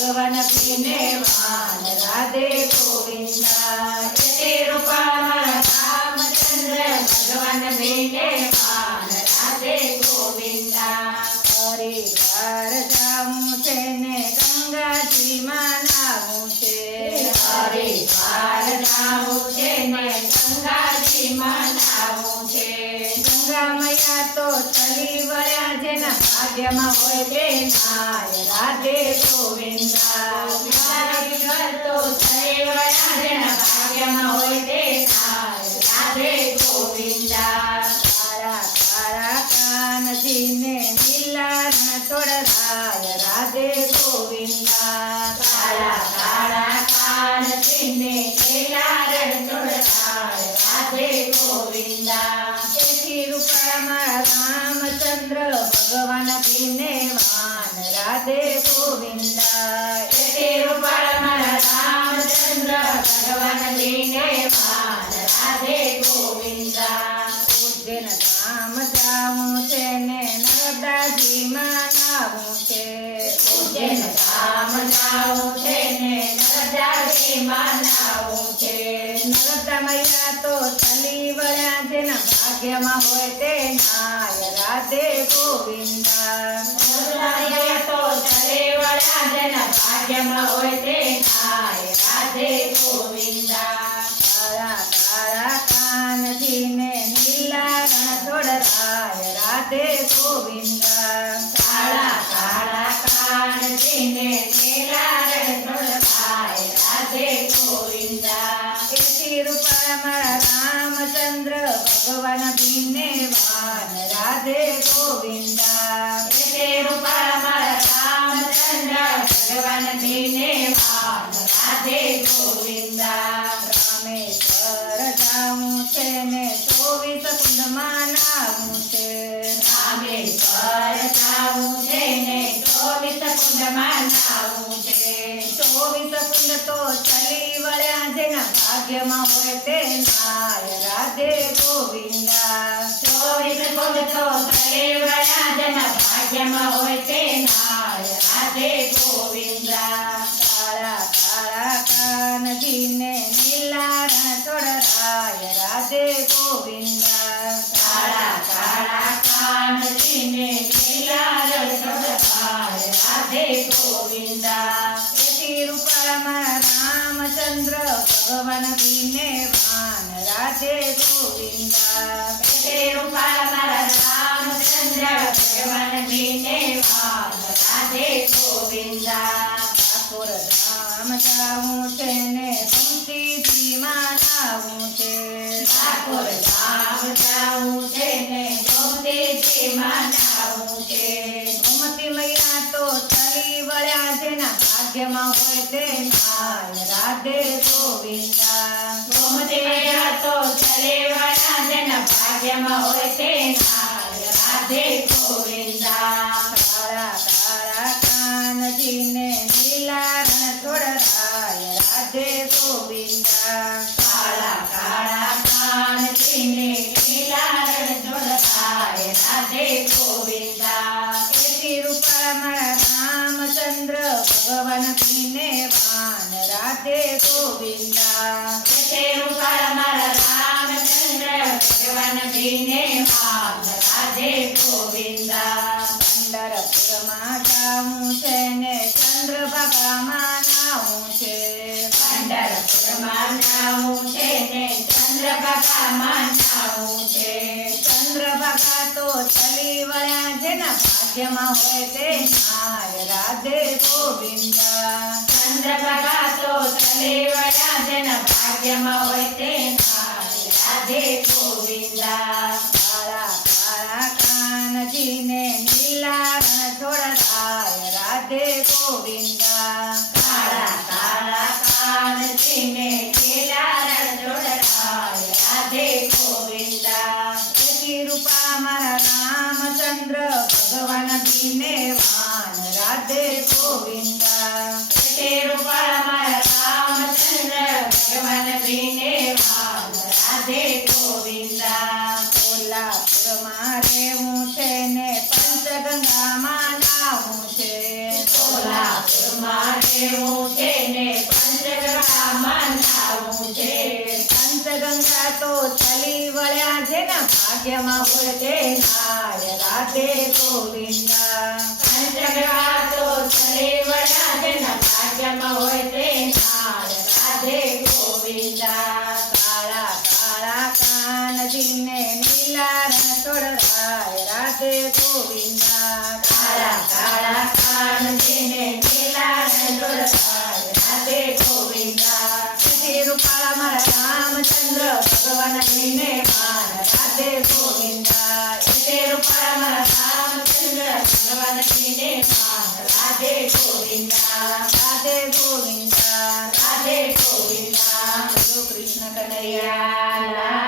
ભગવાન પીને વાન રાધે ગોવિંદા રૂપા રામચંદ્ર ભગવાન બેને વાન રાધે ગોવિંદા હરિદ્વાર જાવું છે ને ગંગાજીમાં નાવું છે હરિદ્વાર જાવું છે ને ગંગાજીમાં નાવું છે ગંગા મૈયા તો ચલી વળ્યા જેના ભાગ્યમાં હોય તે નાય રાધે ગોવિંદા તો ચલી તો જેના ભાગ્યમાં રામચંદ્ર ભગવાન પીને વાન રાધે ગોવિંદા તે રૂપાળમાં રામચંદ્ર ભગવાન દીને વાન રાધે ગોવિંદા ઉજ્જૈન ધામ જાવું છે ને નર્મદાજીમાં નાવું છે ઉજ્જૈન ધામ જાવું છે ને નરદાજીમાં છે નર્મદા મૈયા તો ચલી વળ્યા જેના ભાગ્યમાં હોય તે નાય રાધે ગોવિંદા. મોરલાએ તો ચલી વળ્યા જેના ભાગ્યમાં હોય તે નાય રાધે ગોવિંદા. કાળા કાળા કાનજીને નીલા રણછોડરાય રાધે ગોવિંદા. કાળા કાળા કાન રૂપામાં રામચંદ્ર ભગવાન પીને વાન રાધે ગોવિંદા. રૂપા રૂપાળમાં રામચંદ્ર ભગવાન દીને વાન રાધે ગોવિંદા. રામેશ્વર જાઉં છે ને ચોવીસ કુંડમાં નાવું છે. ચોવીસ કુંડમાં નાવું છે ચોવીસ કુંડ તો ચલી વળ્યા જેના ભાગ્યમાં હોય તે નાય રાધે ગોવિંદા ચોવીસ કુંડ તો તલે વળ્યા જેના ભાગ્યમાં હોય તે નાય રાધે ગોવિંદા કાળા કાળા કાનજીને રૂપામાં રામચંદ્ર ભગવાન પીને વાન રાધે ગોવિંદા. તે રામચંદ્ર ભગવાન દીને વાન રાધે ગોવિંદા. ઠાકોર ધામ જાઉં છે ને પંક્તિજીમાં જાઉં છે ઠાકોર ધામ જાઉં છે ને ગોમતીજીમાં નાવું છે ભાગ્યમાં હોય તે માય. રાધે ગોવિંદા. ગોમતીયા તો ચલે વાળા જેના ભાગ્યમાં હોય તે માય. રાધે ગોવિંદા. કાળા કાળા કાનજીને રણ રણછોડરાય રાધે ગોવિંદા. કાળા કાળા કાન ચીને લીલા રણછોડરાય રાધે ગોવિંદા. ભગવાન પીને વાન રાધે ગોવિંદા. રૂપાળમાં રામચંદ્ર ભગવાન દીને વાન રાધે ગોવિંદા. પંડરપુર માતા હું છે ને ચંદ્ર ચંદ્રભાગામાં હું છે. પંડરપુર માતા હું છે ને ચંદ્રભાગામાં હું છે. ચંદ્રભાગા તો ચલી વળ્યા જેના ભાગ્યમાં હોય તે નાય રાધે ગોવિંદા. ચંદ્રભાગા તો ચલી વળ્યા જેના ભાગ્યમાં હોય તે નાય રાધે ગોવિંદા. શ્રીને વાન રાધે ગોવિંદા. તે રૂપાળ મારા રામચંદ્ર ભગવાન શ્રીને વાલ રાધે ગોવિંદા. કોલ્હાપુરમાં રહેવું છે ને પંચગંગામાં નાવું છે. કોલ્હાપુરમાં રહેવું છે ને પંચગંગામાં નાવું છે. પંચગંગા તો ભાગ્યમાં હોય તે નાય રાધે ગોવિંદા. પંચગંગા તો જેના ભાગ્યમાં હોય તે નાળ રાધે ગોવિંદા. કાળા કાળા કાનજીને નીલા રસોડરાય રાધે ગોવિંદા. કાળા કાળા કાનજીને રાધે ગોવિંદા રાધે ગોવિંદા રાધે ગોવિંદા બોલો કૃષ્ણ કનૈયા